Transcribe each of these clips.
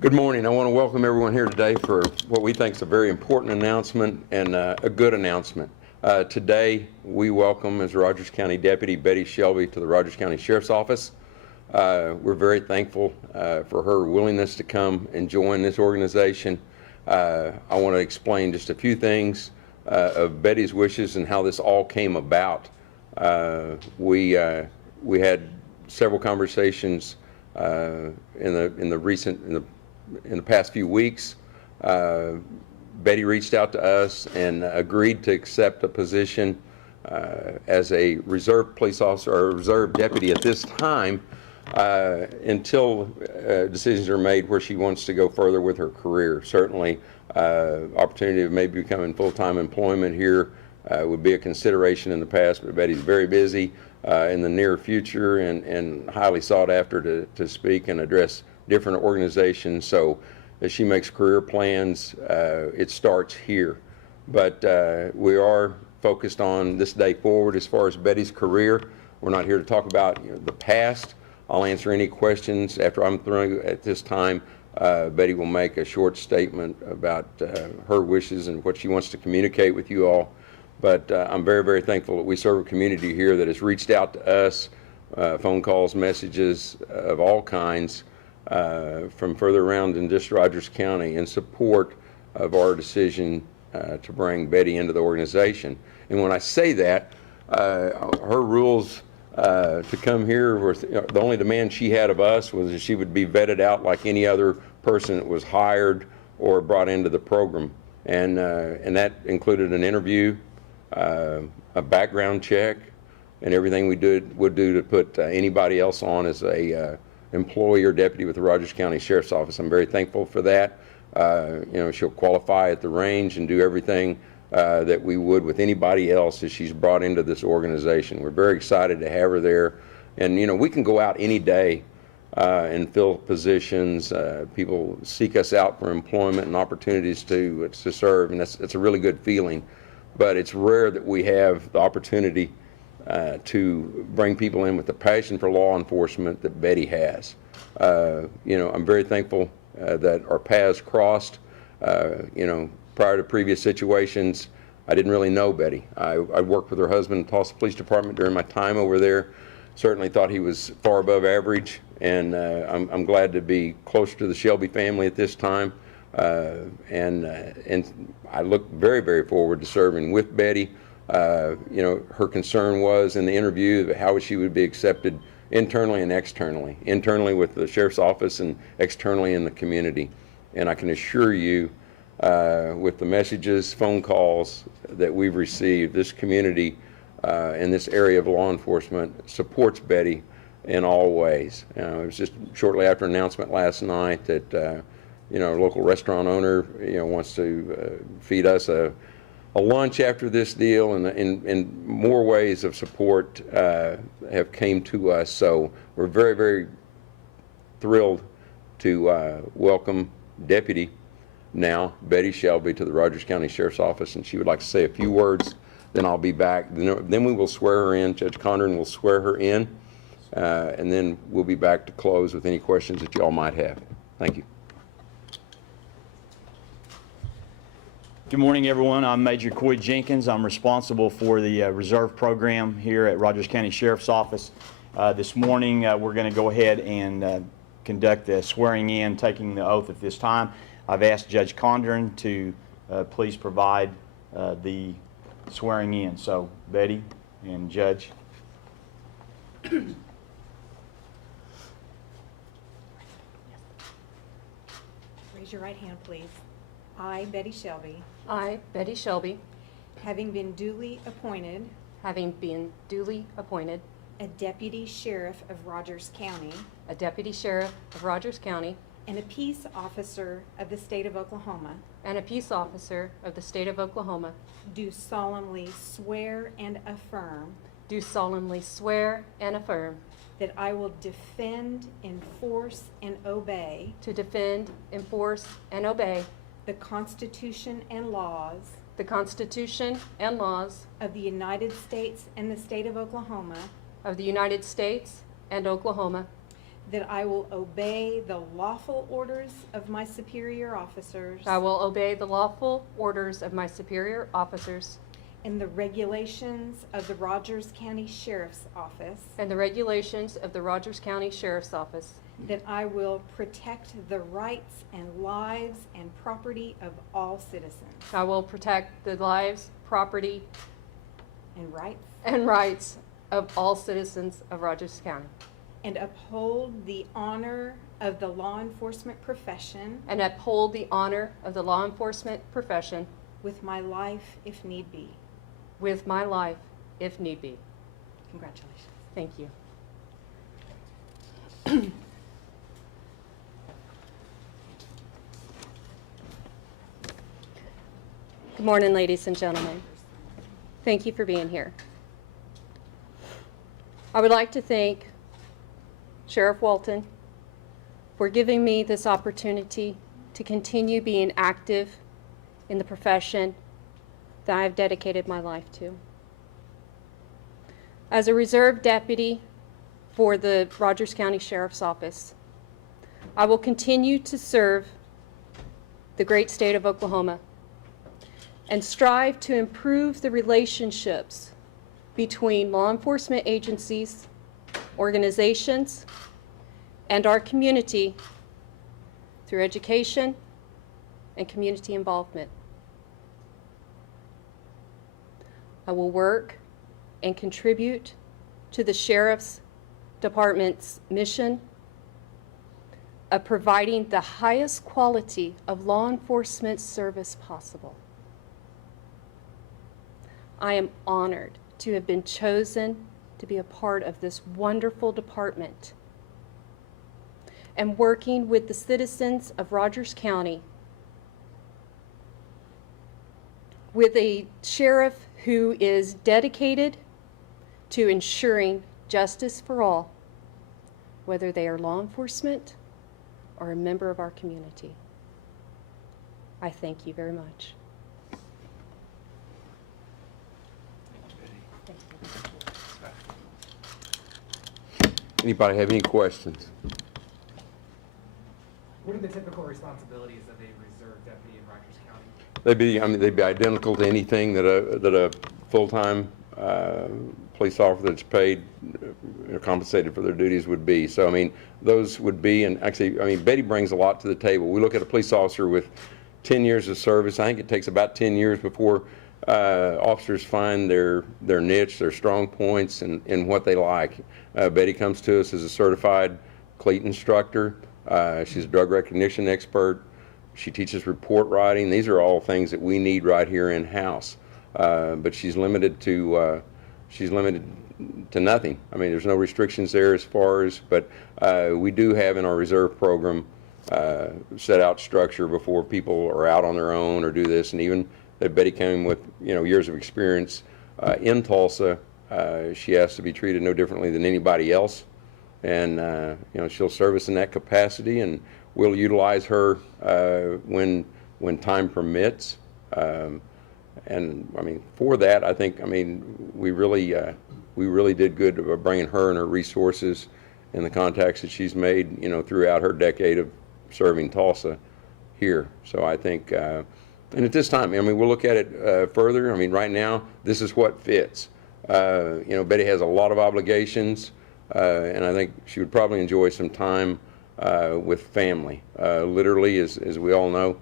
Good morning. I want to welcome everyone here today for what we think is a very important announcement and a good announcement. Today, we welcome as Rogers County Deputy Betty Shelby to the Rogers County Sheriff's Office. We're very thankful for her willingness to come and join this organization. I want to explain just a few things of Betty's wishes and how this all came about. We had several conversations in the past few weeks. Betty reached out to us and agreed to accept a position as a reserve police officer or reserve deputy at this time until decisions are made where she wants to go further with her career. Certainly, opportunity of maybe becoming full-time employment here would be a consideration in the past, but Betty's very busy in the near future and highly sought after to speak and address different organizations. So as she makes career plans, it starts here. But we are focused on this day forward as far as Betty's career. We're not here to talk about the past. I'll answer any questions after I'm through. At this time, Betty will make a short statement about her wishes and what she wants to communicate with you all. But I'm very, very thankful that we serve a community here that has reached out to us, phone calls, messages of all kinds, from further around in just Rogers County in support of our decision to bring Betty into the organization. And when I say that, her rules to come here were the only demand she had of us was that she would be vetted out like any other person that was hired or brought into the program. And that included an interview, a background check, and everything we would do to put anybody else on as a employee or deputy with the Rogers County Sheriff's Office. I'm very thankful for that. She'll qualify at the range and do everything that we would with anybody else as she's brought into this organization. We're very excited to have her there. And, we can go out any day and fill positions. People seek us out for employment and opportunities to serve, and that's a really good feeling. But it's rare that we have the opportunity to bring people in with the passion for law enforcement that Betty has. I'm very thankful that our paths crossed. Prior to previous situations, I didn't really know Betty. I worked with her husband in the Tulsa Police Department during my time over there. Certainly thought he was far above average, and I'm glad to be closer to the Shelby family at this time. And I look very, very forward to serving with Betty. Her concern was in the interview how she would be accepted internally and externally. Internally with the Sheriff's Office and externally in the community. And I can assure you, with the messages, phone calls that we've received, this community in this area of law enforcement supports Betty in all ways. It was just shortly after an announcement last night that a local restaurant owner wants to feed us a lunch after this deal, and more ways of support have came to us. So we're very, very thrilled to welcome Deputy now Betty Shelby to the Rogers County Sheriff's Office, and she would like to say a few words. Then I'll be back. Then we will swear her in. Judge Condren will swear her in, and then we'll be back to close with any questions that you all might have. Thank you. Good morning, everyone. I'm Major Coy Jenkins. I'm responsible for the reserve program here at Rogers County Sheriff's Office. This morning, we're going to go ahead and conduct the swearing in, taking the oath at this time. I've asked Judge Condren to please provide the swearing in. So, Betty and Judge. Raise your right hand, please. I, Betty Shelby, I, Betty Shelby, having been duly appointed a Deputy Sheriff of Rogers County a Deputy Sheriff of Rogers County, and a Peace Officer of the State of Oklahoma, and a Peace Officer of the State of Oklahoma, do solemnly swear and affirm do solemnly swear and affirm that I will defend, enforce, and obey to defend, enforce, and obey the Constitution and laws the Constitution and laws of the United States and the State of Oklahoma, of the United States and Oklahoma, that I will obey the lawful orders of my superior officers I will obey the lawful orders of my superior officers and the regulations of the Rogers County Sheriff's Office, and the regulations of the Rogers County Sheriff's Office, that I will protect the rights and lives and property of all citizens I will protect the lives, property, and rights, and rights of all citizens of Rogers County, and uphold the honor of the law enforcement profession and uphold the honor of the law enforcement profession with my life if need be. with my life if need be. Congratulations. Thank you. Good morning, ladies and gentlemen. Thank you for being here. I would like to thank Sheriff Walton for giving me this opportunity to continue being active in the profession that I've dedicated my life to. As a reserve deputy for the Rogers County Sheriff's Office, I will continue to serve the great state of Oklahoma and strive to improve the relationships between law enforcement agencies, organizations, and our community through education and community involvement. I will work and contribute to the Sheriff's Department's mission of providing the highest quality of law enforcement service possible. I am honored to have been chosen to be a part of this wonderful department and working with the citizens of Rogers County with a sheriff who is dedicated to ensuring justice for all, whether they are law enforcement or a member of our community. I thank you very much. Anybody have any questions? What are the typical responsibilities of a reserve deputy in Rogers County? They'd be identical to anything that a full-time police officer that's paid, compensated for their duties would be. So, I mean, those would be, and actually, I mean, Betty brings a lot to the table. We look at a police officer with 10 years of service. I think it takes about 10 years before officers find their niche, their strong points, and what they like. Betty comes to us as a certified CLEAT instructor. She's a drug recognition expert. She teaches report writing. These are all things that we need right here in-house. But she's limited to nothing. I mean, there's no restrictions there as far as, but we do have in our reserve program set out structure before people are out on their own or do this. And even that Betty came with, years of experience in Tulsa. She has to be treated no differently than anybody else. And, she'll serve us in that capacity, and we'll utilize her when time permits. And I mean, for that, I think, we really did good about bringing her and her resources and the contacts that she's made, throughout her decade of serving Tulsa here. So I think, and at this time, we'll look at it further. Right now, this is what fits. Betty has a lot of obligations, and I think she would probably enjoy some time with family. Literally, as we all know,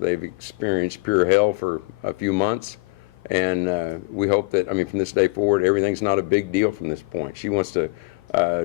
they've experienced pure hell for a few months, and we hope that, from this day forward, everything's not a big deal from this point. She wants to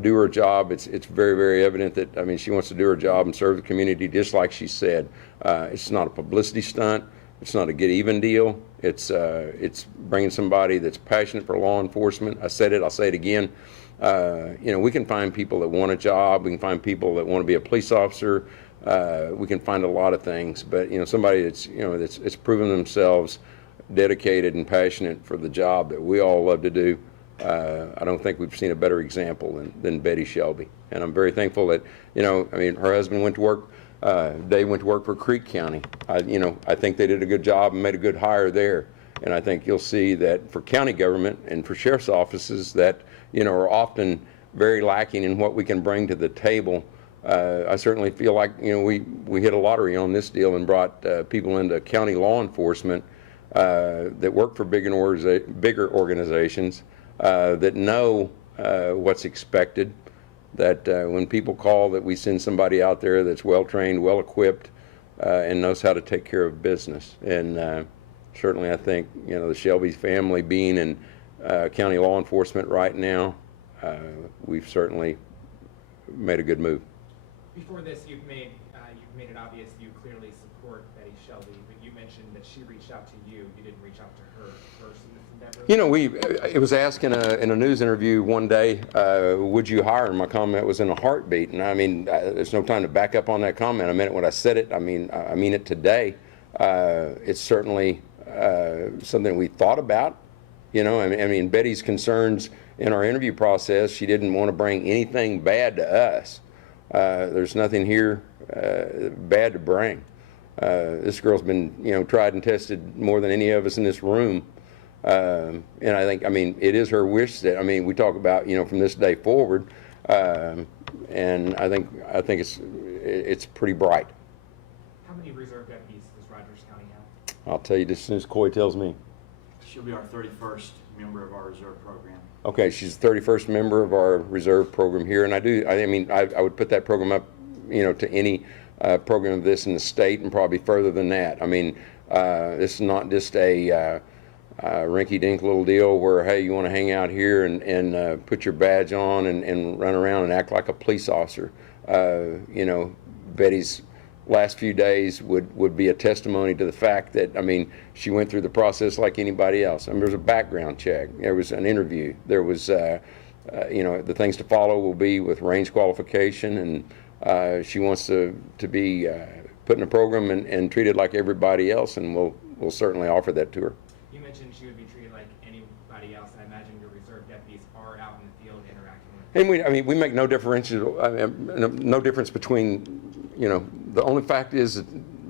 do her job. It's very, very evident that, she wants to do her job and serve the community just like she said. It's not a publicity stunt. It's not a get-even deal. It's bringing somebody that's passionate for law enforcement. I said it, I'll say it again. We can find people that want a job. We can find people that want to be a police officer. We can find a lot of things, but somebody that's proven themselves dedicated and passionate for the job that we all love to do. I don't think we've seen a better example than Betty Shelby, and I'm very thankful that her husband went to work. Dave went to work for Creek County. I think they did a good job and made a good hire there, and I think you'll see that for county government and for sheriff's offices that are often very lacking in what we can bring to the table. I certainly feel like, you know, we hit a lottery on this deal and brought people into county law enforcement that work for bigger organizations that know what's expected, that when people call, that we send somebody out there that's well-trained, well-equipped, and knows how to take care of business. And certainly I think, you know, the Shelby family being in county law enforcement right now, we've certainly made a good move. Before this, you've made it obvious you clearly support Betty Shelby, but you mentioned that she reached out to you. You didn't reach out to her first in this endeavor. You know, it was asked in a news interview one day, would you hire him? My comment was in a heartbeat, and I mean, there's no time to back up on that comment. I meant it when I said it. I mean it today. It's certainly something we thought about. You know, I mean, Betty's concerns in our interview process, she didn't want to bring anything bad to us. There's nothing here bad to bring. This girl's been, you know, tried and tested more than any of us in this room. And I think, I mean, it is her wish that, I mean, we talk about, you know, from this day forward, and I think it's pretty bright. How many reserve deputies does Rogers County have? I'll tell you just as soon as Coy tells me. She'll be our 31st member of our reserve program. Okay, she's the 31st member of our reserve program here, and I would put that program up, you know, to any program of this in the state, and probably further than that. I mean, this is not just a rinky-dink little deal where, hey, you want to hang out here and put your badge on and run around and act like a police officer. You know, Betty's last few days would be a testimony to the fact that, I mean, she went through the process like anybody else. I mean, there was a background check, there was an interview, there was, you know, the things to follow will be with range qualification, and she wants to be put in a program and treated like everybody else, and we'll certainly offer that to her. You mentioned she would be treated like anybody else. I imagine your reserve deputies are out in the field interacting with. And we make no no difference between, you know, the only fact is that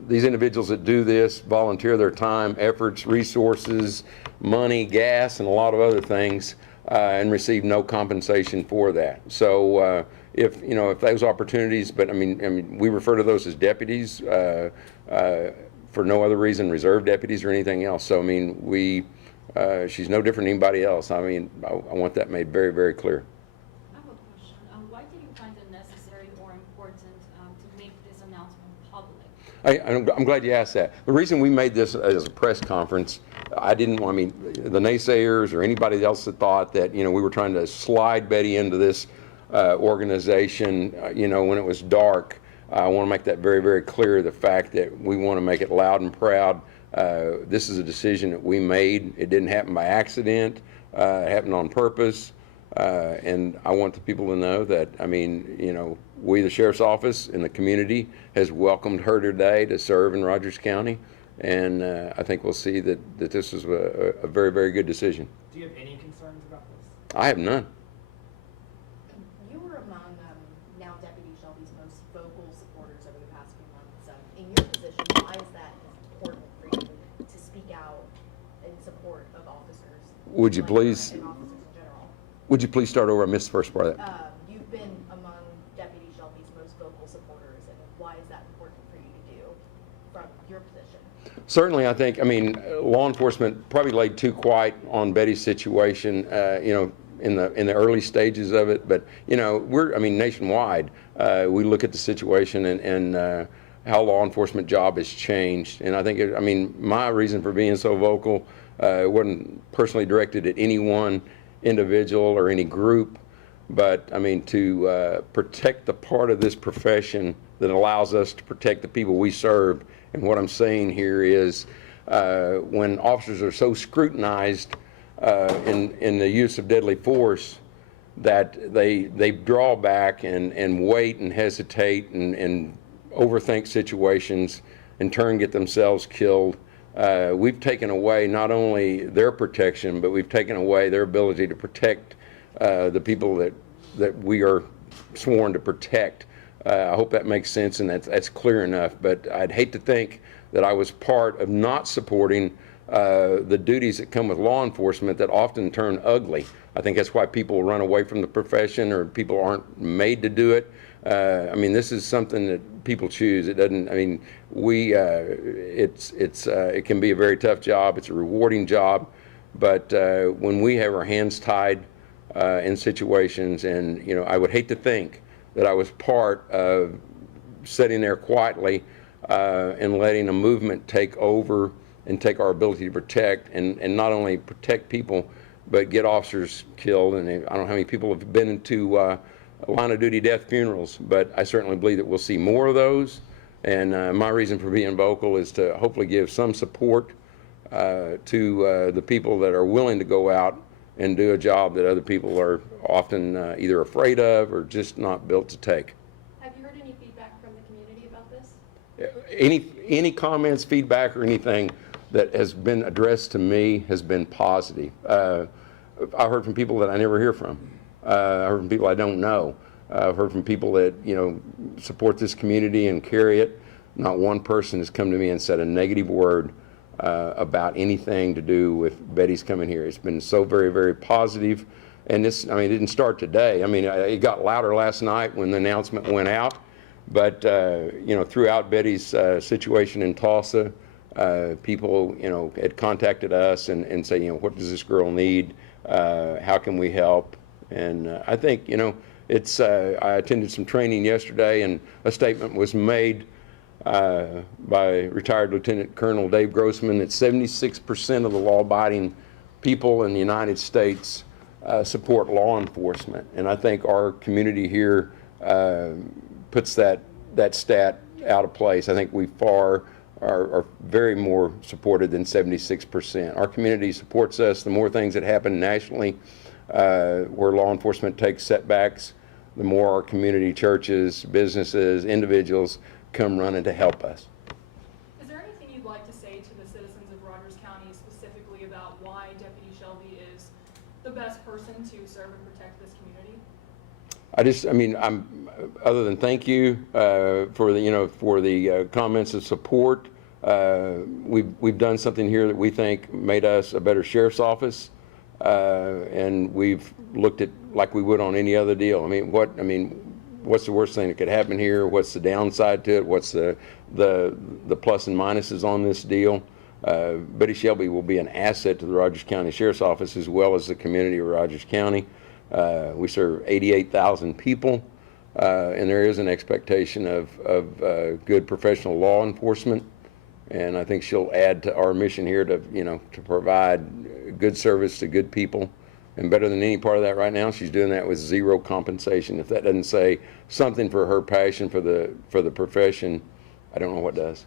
these individuals that do this volunteer their time, efforts, resources, money, gas, and a lot of other things, and receive no compensation for that. So if those opportunities, but I mean, we refer to those as deputies for no other reason, reserve deputies or anything else. So I mean, she's no different than anybody else. I mean, I want that made very, very clear. I have a question. Why did you find it necessary or important to make this announcement public? I'm glad you asked that. The reason we made this as a press conference, the naysayers or anybody else that thought that, you know, we were trying to slide Betty into this organization, you know, when it was dark, I want to make that very, very clear, the fact that we want to make it loud and proud. This is a decision that we made. It didn't happen by accident. It happened on purpose. And I want the people to know that, I mean, you know, we, the Sheriff's Office and the community, has welcomed her today to serve in Rogers County. And I think we'll see that this is a very, very good decision. Do you have any concerns about this? I have none. You were among now Deputy Shelby's most vocal supporters over the past few months. In your position, why is that important for you to speak out in support of officers? Would you like please? her and officers in general? Would you please start over? I missed the first part of that. You've been among Deputy Shelby's most vocal supporters, and why is that important for you to do from your position? Certainly, I think, I mean, law enforcement probably laid too quiet on Betty's situation, you know, in the early stages of it. But, you know, nationwide, we look at the situation and how law enforcement job has changed. And I think, my reason for being so vocal wasn't personally directed at any one individual or any group, but, I mean, to protect the part of this profession that allows us to protect the people we serve. And what I'm saying here is when officers are so scrutinized in the use of deadly force that they draw back and wait and hesitate and overthink situations, in turn get themselves killed. We've taken away not only their protection, but we've taken away their ability to protect the people that we are sworn to protect. I hope that makes sense and that's clear enough, but I'd hate to think that I was part of not supporting the duties that come with law enforcement that often turn ugly. I think that's why people run away from the profession, or people aren't made to do it. I mean, this is something that people choose. It doesn't, I mean, it can be a very tough job. It's a rewarding job. But when we have our hands tied in situations, and, you know, I would hate to think that I was part of sitting there quietly and letting a movement take over and take our ability to protect, and not only protect people, but get officers killed. And I don't know how many people have been into line of duty death funerals, but I certainly believe that we'll see more of those. And my reason for being vocal is to hopefully give some support to the people that are willing to go out and do a job that other people are often either afraid of or just not built to take. Have you heard any feedback from the community about this? Any comments, feedback, or anything that has been addressed to me has been positive. I've heard from people that I never hear from. I've heard from people I don't know. I've heard from people that, you know, support this community and carry it. Not one person has come to me and said a negative word about anything to do with Betty's coming here. It's been so very, very positive. And this, I mean, it didn't start today. I mean, it got louder last night when the announcement went out. But, you know, throughout Betty's situation in Tulsa, people, you know, had contacted us and say, you know, what does this girl need? How can we help? And I think, you know, it's, I attended some training yesterday, and a statement was made by retired Lieutenant Colonel Dave Grossman that 76% of the law-abiding people in the United States support law enforcement. And I think our community here puts that stat out of place. I think we far are very more supported than 76%. Our community supports us. The more things that happen nationally where law enforcement takes setbacks, the more our community, churches, businesses, individuals come running to help us. Is there anything you'd like to say to the citizens of Rogers County specifically about why Deputy Shelby is the best person to serve and protect this community? I mean, other than thank you for the, you know, for the comments of support. We've done something here that we think made us a better sheriff's office, and we've looked at like we would on any other deal. I mean, what's the worst thing that could happen here? What's the downside to it? What's the plus and minuses on this deal? Betty Shelby will be an asset to the Rogers County Sheriff's Office as well as the community of Rogers County. We serve 88,000 people, and there is an expectation of good professional law enforcement. And I think she'll add to our mission here to, you know, to provide good service to good people. And better than any part of that right now, she's doing that with zero compensation. If that doesn't say something for her passion for the profession, I don't know what does.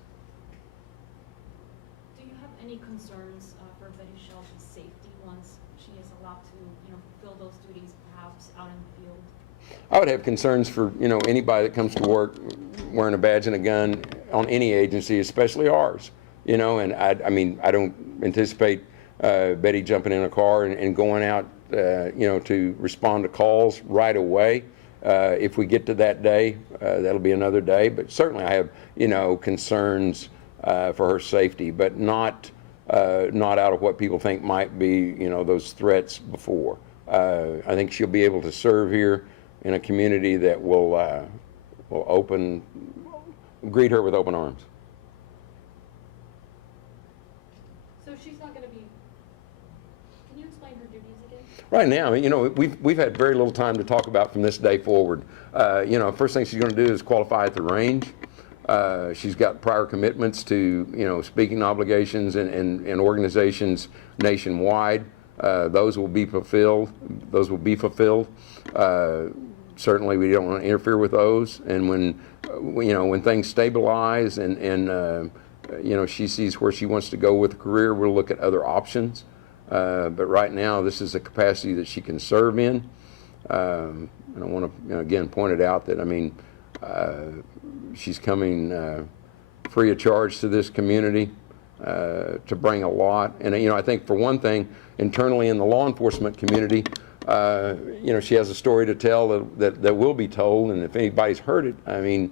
Do you have any concerns for Betty Shelby's safety once she is allowed to, you know, fulfill those duties perhaps out in the field? I would have concerns for, you know, anybody that comes to work wearing a badge and a gun on any agency, especially ours. You know, and I mean, I don't anticipate Betty jumping in a car and going out, you know, to respond to calls right away. If we get to that day, that'll be another day. But certainly I have, you know, concerns for her safety, but not out of what people think might be, you know, those threats before. I think she'll be able to serve here in a community that will greet her with open arms. So she's not going to be, can you explain her duties again? Right now, you know, we've had very little time to talk about from this day forward. You know, first thing she's going to do is qualify at the range. She's got prior commitments to, you know, speaking obligations and organizations nationwide. Those will be fulfilled. Certainly, we don't want to interfere with those. And when, you know, when things stabilize and you know, she sees where she wants to go with a career, we'll look at other options. But right now, this is a capacity that she can serve in. And I want to, you know, again point it out that, I mean, she's coming free of charge to this community to bring a lot. And, you know, I think for one thing, internally in the law enforcement community, you know, she has a story to tell that will be told. And if anybody's heard it, I mean,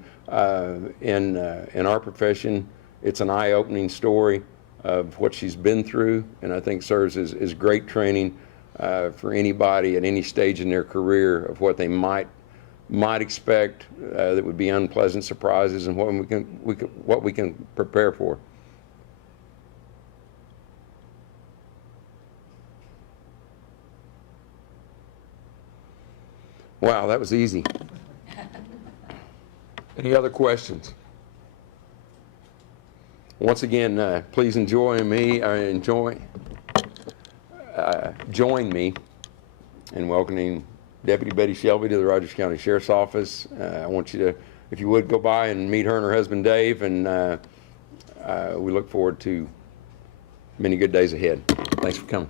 in our profession, it's an eye-opening story. of what she's been through, and I think serves as great training for anybody at any stage in their career of what they might expect that would be unpleasant surprises, and what we can prepare for. Wow, that was easy. Any other questions? Once again, please join me in welcoming Deputy Betty Shelby to the Rogers County Sheriff's Office. I want you to, if you would, go by and meet her and her husband Dave, and we look forward to many good days ahead. Thanks for coming.